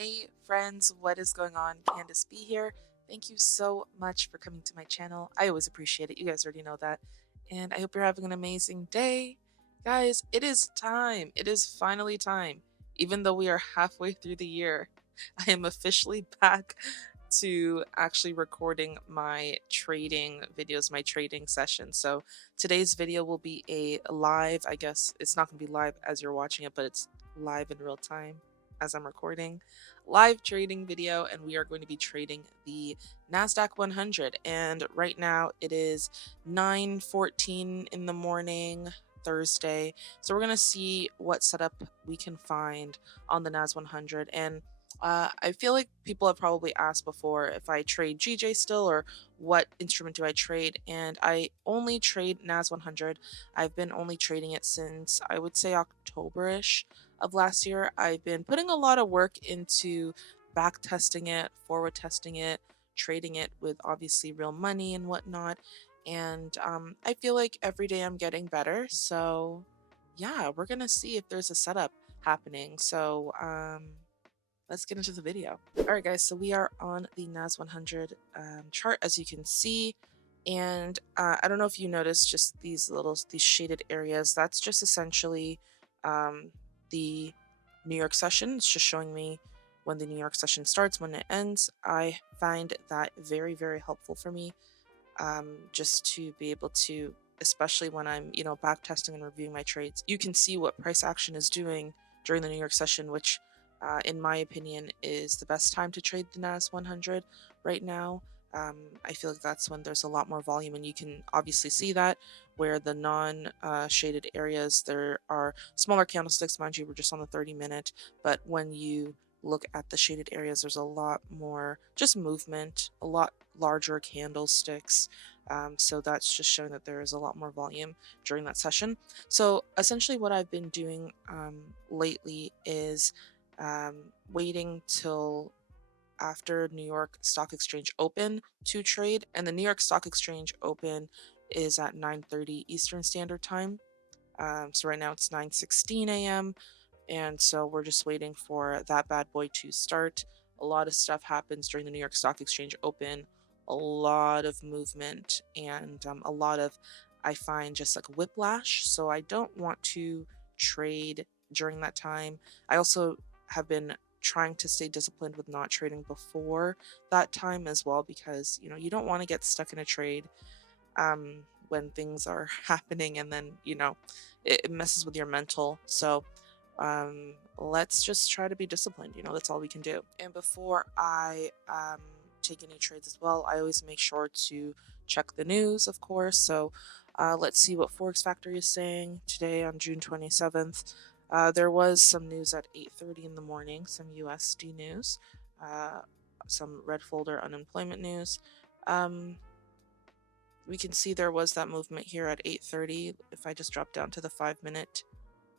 Hey friends, what is going on? Candace B here. Thank you so much for coming to my channel. I always appreciate it. You guys already know that. And I hope you're having an amazing day. Guys, it is time. It is finally time. Even though we are halfway through the year, I am officially back to actually recording my trading videos, my trading session. So today's video will be a live, I guess it's not going to be live as you're watching it, but it's live in real time as I'm recording live trading video, and we are going to be trading the NASDAQ 100. And right now it is 9:14 in the morning, Thursday. So we're going to see what setup we can find on the NAS 100. And I feel like people have probably asked before if I trade GJ still or what instrument do I trade, and I only trade NAS 100. I've been only trading it since I would say October-ish of last year. I've been putting a lot of work into back testing it, forward testing it, trading it with obviously real money and whatnot. And I feel like every day I'm getting better. So yeah, we're gonna see if there's a setup happening. So let's get into the video. All right, guys, so we are on the NAS 100 chart, as you can see. And I don't know if you noticed just these shaded areas. That's just essentially the New York session. It's just showing me when the New York session starts, when it ends. I find that very, very helpful for me, just to be able to, especially when I'm, back testing and reviewing my trades. You can see what price action is doing during the New York session, which in my opinion is the best time to trade the NAS 100 right now. I feel like that's when there's a lot more volume, and you can obviously see that where the non-shaded areas, there are smaller candlesticks. Mind you, we're just on the 30-minute, but when you look at the shaded areas, there's a lot more just movement, a lot larger candlesticks. So that's just showing that there is a lot more volume during that session. So essentially what I've been doing lately is waiting till after New York Stock Exchange open to trade, and the New York Stock Exchange open is at 9:30 Eastern Standard Time. So right now it's 9:16 a.m. and so we're just waiting for that bad boy to start. A lot of stuff happens during the New York Stock Exchange open, a lot of movement, and a lot of, I find, just like whiplash. So I don't want to trade during that time. I also have been trying to stay disciplined with not trading before that time as well, because you don't want to get stuck in a trade when things are happening, and then it messes with your mental. So let's just try to be disciplined. That's all we can do. And before I take any trades as well, I always make sure to check the news, of course. So let's see what Forex Factory is saying today on June 27th. There was some news at 8:30 in the morning, some USD news, some red folder unemployment news. We can see there was that movement here at 8:30. If I just drop down to the 5-minute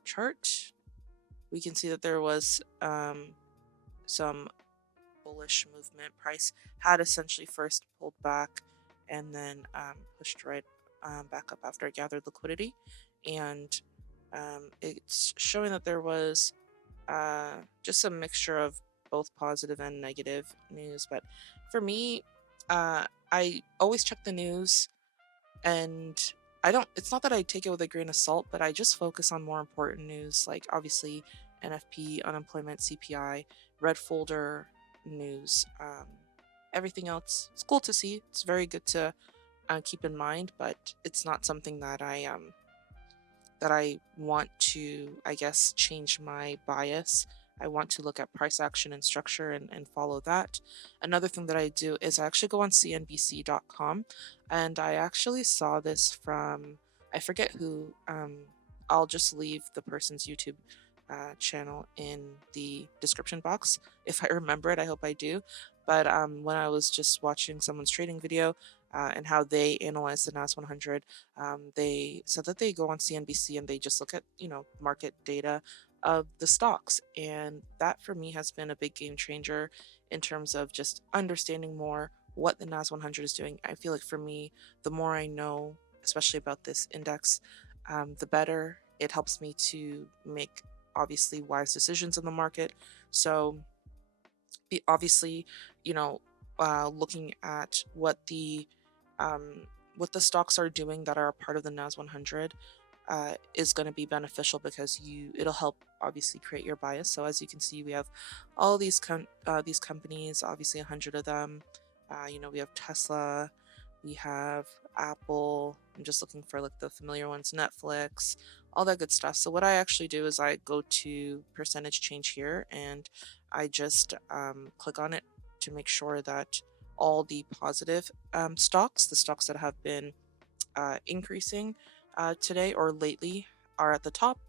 chart, we can see that there was some bullish movement. Price had essentially first pulled back and then pushed right back up after it gathered liquidity, and it's showing that there was just a mixture of both positive and negative news. But for me, I always check the news, and it's not that I take it with a grain of salt, but I just focus on more important news, like obviously NFP, unemployment, CPI, red folder news. Everything else, it's cool to see. It's very good to keep in mind, but it's not something that I want to, I guess, change my bias. I want to look at price action and structure and follow that. Another thing that I do is I actually go on CNBC.com, and I actually saw this from, I forget who, I'll just leave the person's YouTube channel in the description box if I remember it. I hope I do. But when I was just watching someone's trading video and how they analyze the NAS 100, they said that they go on CNBC and they just look at market data of the stocks, and that for me has been a big game changer in terms of just understanding more what the NAS 100 is doing. I feel like for me, the more I know, especially about this index, the better. It helps me to make obviously wise decisions in the market. So obviously, you know, looking at um, what the stocks are doing that are a part of the NAS 100 is going to be beneficial because it'll help obviously create your bias. So as you can see, we have all these companies, obviously 100 of them. We have Tesla, we have Apple. I'm just looking for like the familiar ones, Netflix, all that good stuff. So what I actually do is I go to percentage change here, and I just click on it to make sure that all the positive stocks, the stocks that have been increasing today or lately, are at the top,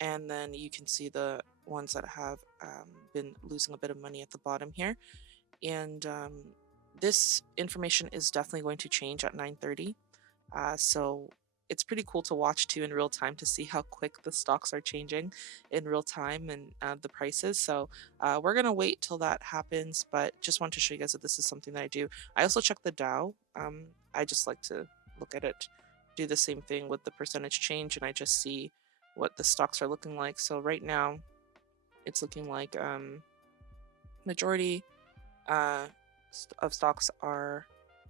and then you can see the ones that have been losing a bit of money at the bottom here. And this information is definitely going to change at 9:30. So it's pretty cool to watch too in real time to see how quick the stocks are changing in real time, and the prices. So we're gonna wait till that happens, but just want to show you guys that this is something that I do. I also check the Dow. I just like to look at it, do the same thing with the percentage change, and I just see what the stocks are looking like. So right now, it's looking like majority uh, of stocks are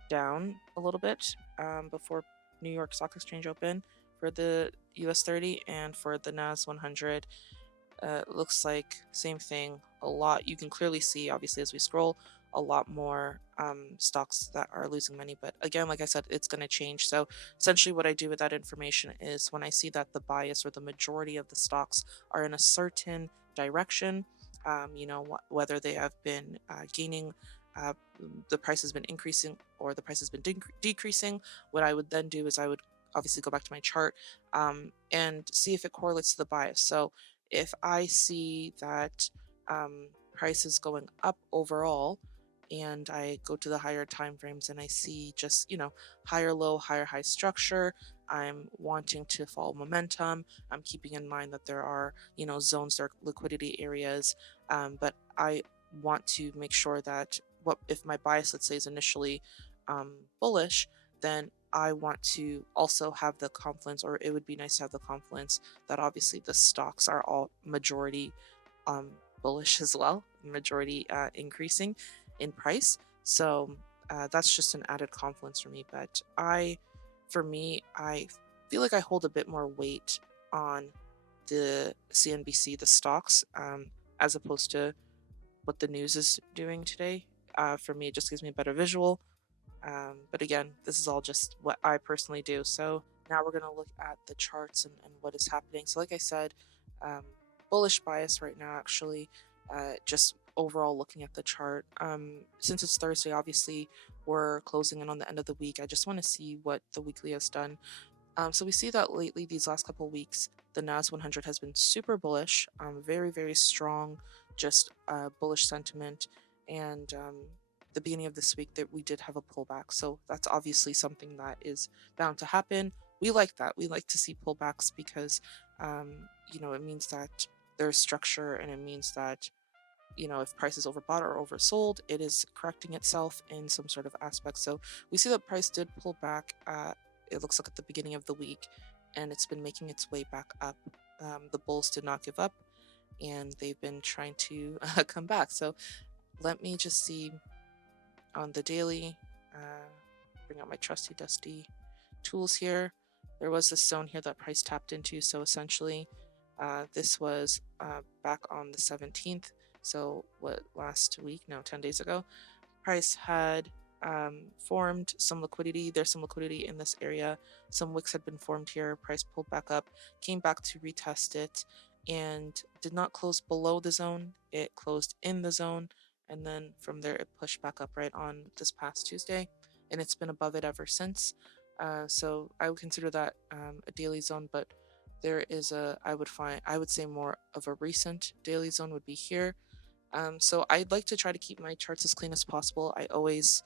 down a little bit before New York Stock Exchange open for the US 30, and for the NAS 100. Looks like same thing. A lot, you can clearly see, obviously, as we scroll, a lot more stocks that are losing money. But again, like I said, it's going to change. So essentially what I do with that information is when I see that the bias or the majority of the stocks are in a certain direction, whether they have been gaining, uh, the price has been increasing, or the price has been decreasing, what I would then do is I would obviously go back to my chart and see if it correlates to the bias. So if I see that price is going up overall, and I go to the higher time frames and I see just, higher low, higher high structure, I'm wanting to follow momentum. I'm keeping in mind that there are, zones, there are liquidity areas, but I want to make sure that what if my bias, let's say, is initially bullish, then I want to also have the confidence, or it would be nice to have the confidence that obviously the stocks are all majority um, bullish as well, majority increasing in price. So that's just an added confidence for me. But for me, I feel like I hold a bit more weight on the CNBC, the stocks, as opposed to what the news is doing today. For me, it just gives me a better visual. But again, this is all just what I personally do. So now we're going to look at the charts and what is happening. So like I said, um, bullish bias right now, actually, just overall looking at the chart. Since it's Thursday, obviously, we're closing in on the end of the week. I just want to see what the weekly has done. So we see that lately, these last couple of weeks, the NAS 100 has been super bullish, very, very strong, just bullish sentiment. And the beginning of this week, that we did have a pullback. So that's obviously something that is bound to happen. We like that. We like to see pullbacks because, it means that there's structure, and it means that, if price is overbought or oversold, it is correcting itself in some sort of aspect. So we see that price did pull back, it looks like, at the beginning of the week, and it's been making its way back up. The bulls did not give up, and they've been trying to come back. So let me just see on the daily, bring out my trusty dusty tools here. There was this zone here that price tapped into. So essentially, this was back on the 17th. So last week, no, 10 days ago, price had formed some liquidity. There's some liquidity in this area. Some wicks had been formed here. Price pulled back up, came back to retest it, and did not close below the zone. It closed in the zone, and then from there it pushed back up right on this past Tuesday, and it's been above it ever since. So I would consider that a daily zone, but there is I would say more of a recent daily zone would be here. So I'd like to try to keep my charts as clean as possible. I always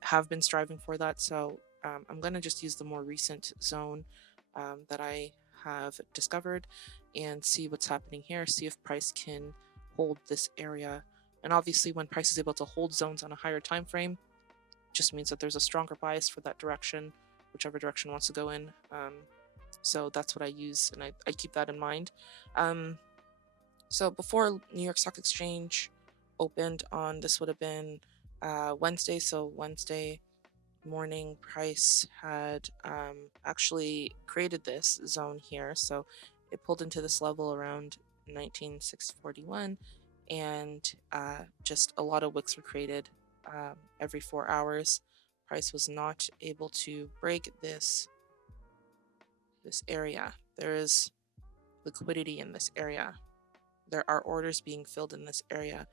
have been striving for that. So I'm going to just use the more recent zone that I have discovered and see what's happening here, see if price can hold this area. And obviously, when price is able to hold zones on a higher time frame, just means that there's a stronger bias for that direction, whichever direction wants to go in. So that's what I use, and I keep that in mind. So before New York Stock Exchange opened on, this would have been Wednesday. So Wednesday morning, price had actually created this zone here. So it pulled into this level around 19,641, and just a lot of wicks were created every 4 hours. Price was not able to break this area. There is liquidity in this area. There are orders being filled in this area,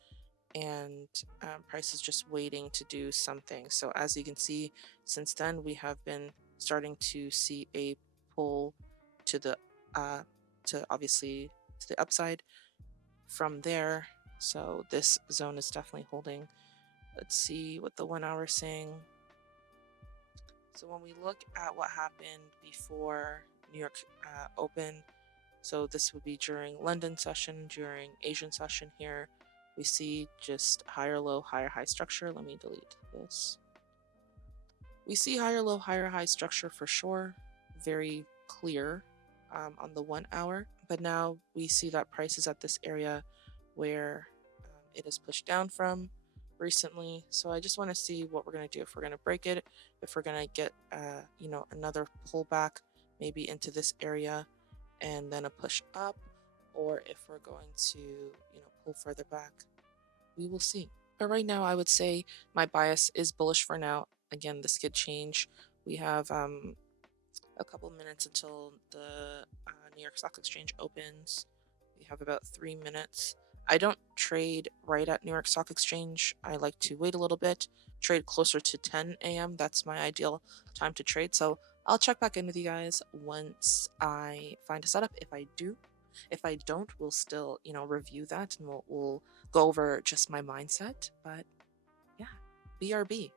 and price is just waiting to do something. So as you can see, since then we have been starting to see a pull to the obviously to the upside from there. So this zone is definitely holding. Let's see what the 1 hour is saying. So when we look at what happened before New York open, so this would be during London session, during Asian session here, we see just higher low, higher high structure. Let me delete this. We see higher low, higher high structure for sure, very clear on the 1 hour. But now we see that price is at this area where it is pushed down from recently. So I just want to see what we're going to do. If we're going to break it, if we're going to get another pullback maybe into this area and then a push up, or if we're going to pull further back. We will see. But right now I would say my bias is bullish for now. Again, this could change. We have a couple minutes until the New York Stock Exchange opens. We have about 3 minutes. I don't trade right at New York Stock Exchange. I like to wait a little bit, trade closer to 10 a.m. That's my ideal time to trade. So I'll check back in with you guys once I find a setup. If I do, if I don't, we'll still, review that, and we'll go over just my mindset. But yeah, BRB.